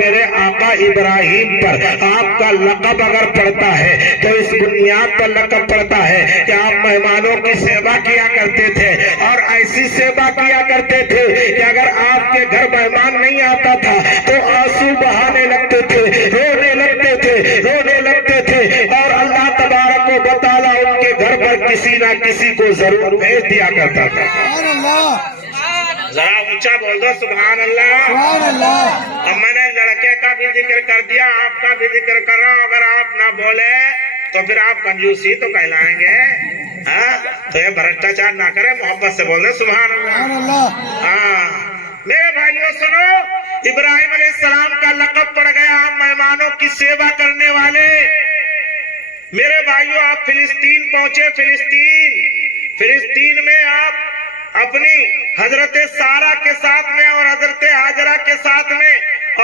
میرے آقا ابراہیم پر آپ کا لقب اگر پڑتا ہے تو اس بنیاد پر لقب پڑتا ہے کہ آپ مہمانوں کی سیوا کیا کرتے تھے اور ایسی سیوا کیا کرتے تھے کہ اگر آپ کے گھر مہمان نہیں آتا تھا تو آنسو بہانے لگتے تھے، رونے لگتے تھے اور اللہ تبارک و تعالیٰ ان کے گھر پر کسی نہ کسی کو ضرور بھیج دیا کرتا تھا۔ ذرا اونچا بول دو سبحان اللہ۔ اب میں نے لڑکے کا بھی ذکر کر دیا، آپ کا بھی ذکر کر رہا ہوں، اگر آپ نہ بولے تو پھر آپ کنجوسی تو کہلائیں گے، تو یہ بھرشٹاچار نہ کرے، محبت سے بول دے سبحان اللہ۔ میرے بھائیوں سنو، ابراہیم علیہ السلام کا لقب پڑ گیا مہمانوں کی سیوا کرنے والے۔ میرے بھائیوں آپ فلسطین پہنچے، فلسطین میں آپ اپنی حضرت سارہ کے ساتھ میں اور حضرت ہاجرہ کے ساتھ میں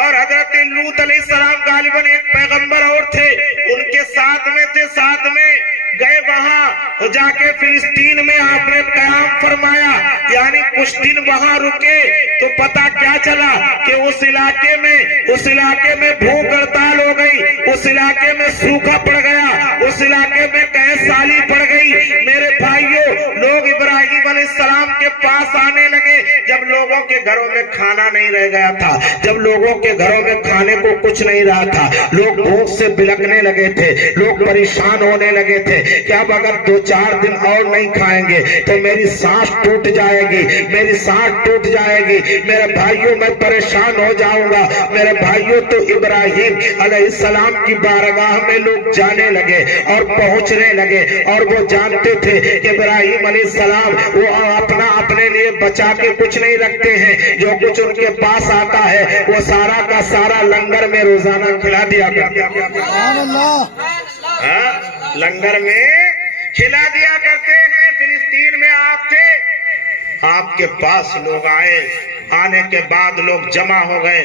اور حضرت لوط علیہ السلام غالباً ایک پیغمبر اور تھے ان کے ساتھ میں تھے، ساتھ میں گئے وہاں جا کے فلسطین میں آپ نے قیام فرمایا، یعنی کچھ دن وہاں رکے تو پتہ کیا چلا کہ اس علاقے میں بھوک ہڑتال ہو گئی، اس علاقے میں سوکھا پڑ گیا، اس علاقے میں قحط سالی پڑ گئی۔ میرے بھائیوں لوگ ابراہیم علیہ السلام کے پاس آنے لگے جب لوگوں کے گھروں میں کھانا نہیں رہ گیا تھا، جب لوگوں کے گھروں میں کھانے کو کچھ نہیں رہا تھا، لوگ بھوک سے بلکنے لگے تھے، لوگ پریشان ہونے لگے تھے کہ اب اگر 2-4 دن اور نہیں کھائیں گے تو میری سانس ٹوٹ جائے گی، میرے بھائیوں میں پریشان ہو جاؤں گا۔ میرے بھائیوں تو ابراہیم علیہ السلام کی بارگاہ میں لوگ جانے لگے اور پہنچنے لگے، اور وہ جانتے تھے کہ ابراہیم علیہ السلام وہ اپنے لیے بچا کے کچھ نہیں رکھتے ہیں، جو کچھ ان کے پاس آتا ہے وہ سارا کا سارا لنگر میں روزانہ کھلا دیا کرتے، لنگر میں کھلا دیا کرتے ہیں۔ فلسطین میں آپ تھے، آپ کے پاس لوگ آئے، آنے کے بعد لوگ جمع ہو گئے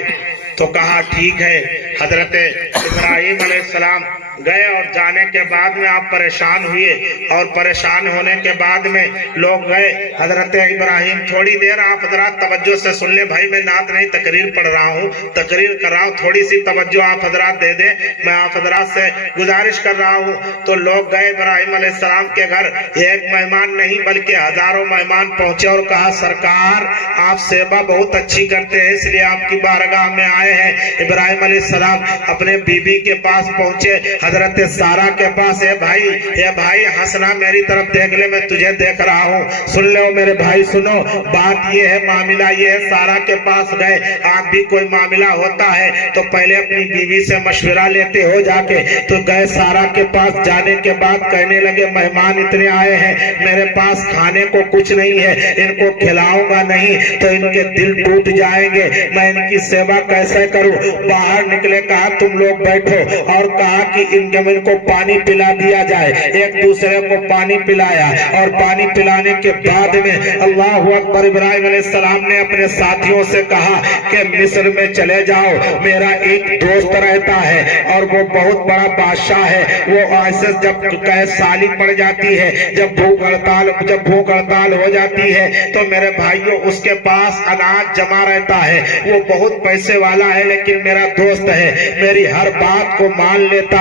تو کہا ٹھیک ہے، حضرت ابراہیم علیہ السلام گئے اور جانے کے بعد میں آپ پریشان ہوئے، اور پریشان ہونے کے بعد میں لوگ گئے۔ حضرت ابراہیم تھوڑی دیر آپ حضرات توجہ سے سن لیں، بھائی میں نعت نہیں تقریر پڑھ رہا ہوں، تقریر کر رہا ہوں، تھوڑی سی توجہ آپ حضرات دے دیں، میں آپ حضرات سے گزارش کر رہا ہوں۔ تو لوگ گئے ابراہیم علیہ السلام کے گھر، ایک مہمان نہیں بلکہ ہزاروں مہمان پہنچے اور کہا سرکار آپ سیوا بہت اچھی کرتے ہیں اس لیے آپ کی بارگاہ میں آئے ہیں۔ ابراہیم علیہ السلام اپنے بیوی کے پاس پہنچے، حضرت سارہ کے پاس، اے بھائی ہنسنا میری طرف دیکھ لے، میں تجھے دیکھ رہا ہوں، سن لو میرے بھائی سنو، بات یہ ہے، معاملہ یہ ہے، سارہ کے پاس گئے، آپ بھی کوئی معاملہ ہوتا ہے تو پہلے اپنی بیوی سے مشورہ لیتے ہو جا کے، تو گئے سارہ کے پاس، جانے کے بعد کہنے لگے مہمان اتنے آئے ہیں، میرے پاس کھانے کو کچھ نہیں ہے، ان کو کھلاؤں گا نہیں تو ان کے دل ٹوٹ جائیں گے، میں ان کی سیوا کیسے کروں؟ باہر نکلے، کہا تم لوگ بیٹھو، اور کہا کہ ان کو پانی پلا دیا جائے، ایک دوسرے کو پانی پلایا، اور پانی پلانے کے بعد میں اللہ اکبر، ابراہیم علیہ السلام نے اپنے ساتھیوں سے کہا کہ مصر میں چلے جاؤ، میرا ایک دوست رہتا ہے اور وہ بہت بڑا بادشاہ ہے، وہ ایسے جب قحط سالی پڑ جاتی ہے، جب بھوک ہڑتال ہو جاتی ہے تو میرے بھائیوں اس کے پاس اناج جمع رہتا ہے، وہ بہت پیسے والا ہے لیکن میرا دوست ہے، میری ہر بات کو مان لیتا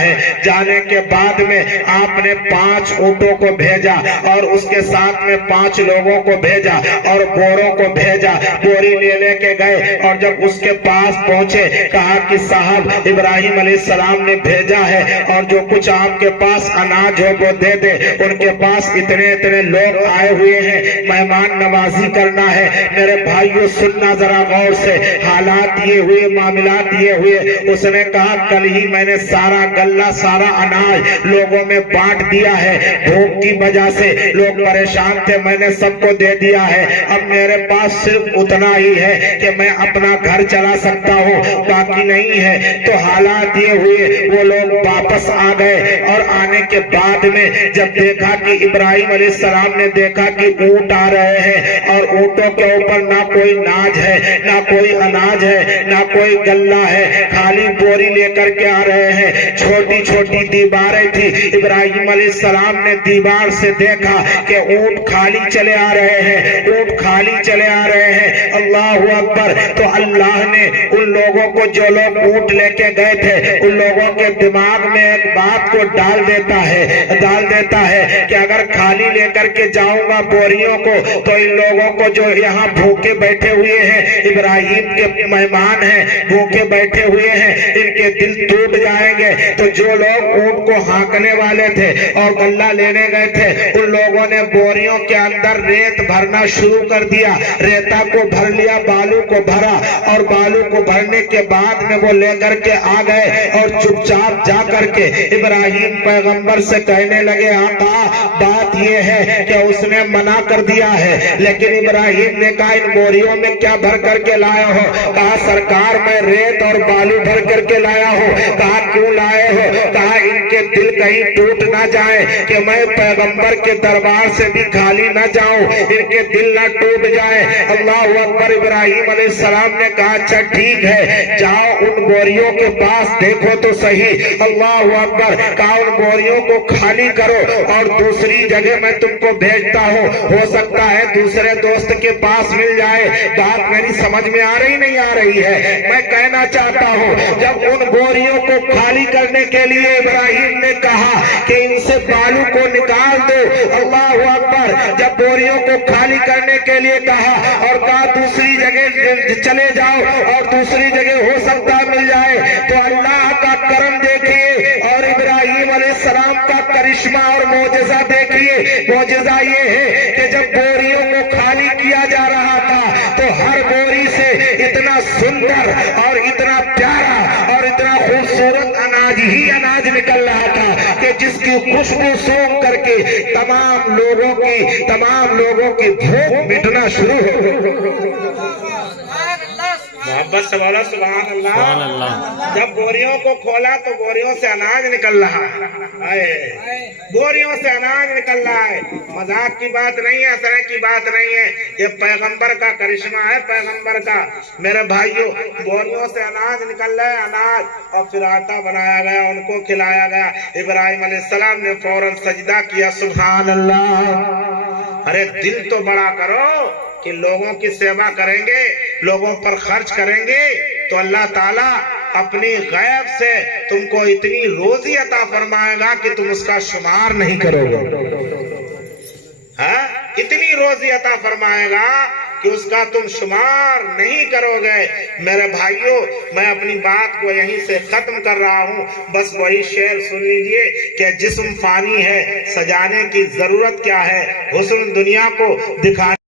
ہے، جانے کے بعد میں آپ نے 5 اونٹوں کو بھیجا اور اس کے ساتھ میں 5 لوگوں کو بھیجا اور بوروں کو بھیجا، بوری لے کے گئے، اور جب اس کے پاس پہنچے کہا کہ صاحب ابراہیم علیہ السلام نے بھیجا ہے اور جو کچھ آپ کے پاس اناج ہو وہ دے دے، ان کے پاس اتنے لوگ آئے ہوئے ہیں، مہمان نوازی کرنا ہے۔ میرے بھائیوں سننا ذرا غور سے، حالات یہ ہوئے، معاملات یہ ہوئے، اس نے کہا کل ہی میں نے سارا غلہ، سارا اناج لوگوں میں بانٹ دیا ہے، بھوک کی وجہ سے لوگ پریشان تھے، میں نے سب کو دے دیا ہے، اب میرے پاس صرف اتنا ہی ہے کہ میں اپنا گھر چلا سکتا ہوں، باقی نہیں ہے۔ تو حالات یہ ہوئے، وہ لوگ واپس آ گئے، اور آنے کے بعد میں جب دیکھا کہ ابراہیم علیہ السلام نے دیکھا کہ اونٹ آ رہے ہیں اور اونٹوں کے اوپر نہ کوئی ناج ہے، نہ کوئی اناج ہے، نہ کوئی غلہ ہے، خالی بوری بوری لے کر کے آ رہے ہیں، چھوٹی چھوٹی دیواریں تھی، ابراہیم علیہ السلام نے دیوار سے دیکھا کہ اونٹ خالی چلے آ رہے ہیں، اونٹ خالی چلے آ رہے ہیں، اللہ اکبر۔ تو اللہ نے ان لوگوں کو، جو لوگ اونٹ لے کے گئے تھے، ان لوگوں کے دماغ میں ایک بات کو ڈال دیتا ہے کہ اگر خالی لے کر کے جاؤں گا بوریوں کو تو ان لوگوں کو جو یہاں بھوکے بیٹھے ہوئے ہیں، ابراہیم کے مہمان ہیں، بھوکے بیٹھے ہوئے ہیں، ان کے دل ٹوٹ جائیں گے۔ تو جو لوگ اونٹ کو ہانکنے والے تھے اور غلہ لینے گئے تھے، ان لوگوں نے بوریوں کے اندر ریت بھرنا شروع کر دیا، ریتا کو بھر لیا، بالو کو بھرا، اور بالو کو بھرنے کے بعد میں وہ لے کر کے آ گئے اور چپ چاپ جا کر کے ابراہیم پیغمبر سے کہنے لگے، آقا بات یہ ہے کہ اس نے منع کر دیا ہے، لیکن ابراہیم نے کہا ان بوریوں میں کیا بھر کر کے لایا ہو؟ کہا سرکار میں ریت اور بالو بھر کر کے لایا ہوں۔ کہا کیوں لائے ہو؟ کہا ان کے دل کہیں ٹوٹ نہ جائے کہ میں پیغمبر کے دربار سے بھی خالی نہ جاؤں، ان کے دل نہ ٹوٹ جائے۔ اللہ اکبر۔ ابراہیم علیہ السلام نے کہا اچھا ٹھیک ہے، جاؤ ان بوریوں کے پاس دیکھو تو صحیح۔ اللہ اکبر۔ کہا ان بوریوں کو خالی کرو اور دوسری جگہ میں تم کو بھیجتا ہوں، ہو سکتا ہے دوسرے دوست کے پاس مل جائے۔ بات میری سمجھ میں آ رہی نہیں آ رہی ہے؟ میں کہنا چاہتا ہوں جب ان بوریوں کو خالی کرنے کے لیے ابراہیم نے کہا کہ ان سے بالو کو نکال دو، اللہ اکبر، جب بوریوں کو خالی کرنے کے لیے کہا اور کہا دوسری جگہ چلے جاؤ اور دوسری جگہ ہو سکتا مل جائے، تو اللہ کا کرم دیکھیے اور ابراہیم علیہ السلام کا کرشمہ اور معجزہ دیکھیے۔ معجزہ یہ ہے کہ جب بوریوں کو خالی کیا جا رہا تھا تو ہر بوری سے اتنا سندر اور اتنا پیارا اور اتنا خوبصورت اناج ہی اناج نکل رہا تھا کہ جس کی خوشبو سونگھ کر کے تمام لوگوں کی بھوک مٹنا شروع ہو گئی۔ محبت سے بولا سبحان اللہ۔ جب بوریوں کو کھولا تو بوریوں سے اناج نکل رہا ہے، بوریوں سے اناج نکل رہا ہے۔ مذاق کی بات نہیں ہے، اثر کی بات نہیں ہے، یہ پیغمبر کا کرشمہ ہے، پیغمبر کا۔ میرے بھائیوں، بوریوں سے اناج نکل رہا ہے، اناج، اور پھر آٹا بنایا گیا، ان کو کھلایا گیا۔ ابراہیم علیہ السلام نے فوراً سجدہ کیا، سبحان اللہ۔ ارے دل تو بڑا کرو کہ لوگوں کی سیوا کریں گے، لوگوں پر خرچ کریں گے تو اللہ تعالیٰ اپنی غیب سے تم کو اتنی روزی عطا فرمائے گا کہ تم اس کا شمار نہیں کرو گے۔ اتنی روزی عطا فرمائے گا کہ اس کا تم شمار نہیں کرو گے۔ میرے بھائیوں، میں اپنی بات کو یہیں سے ختم کر رہا ہوں، بس وہی شعر سن لیجئے کہ جسم فانی ہے، سجانے کی ضرورت کیا ہے، حسن دنیا کو دکھانے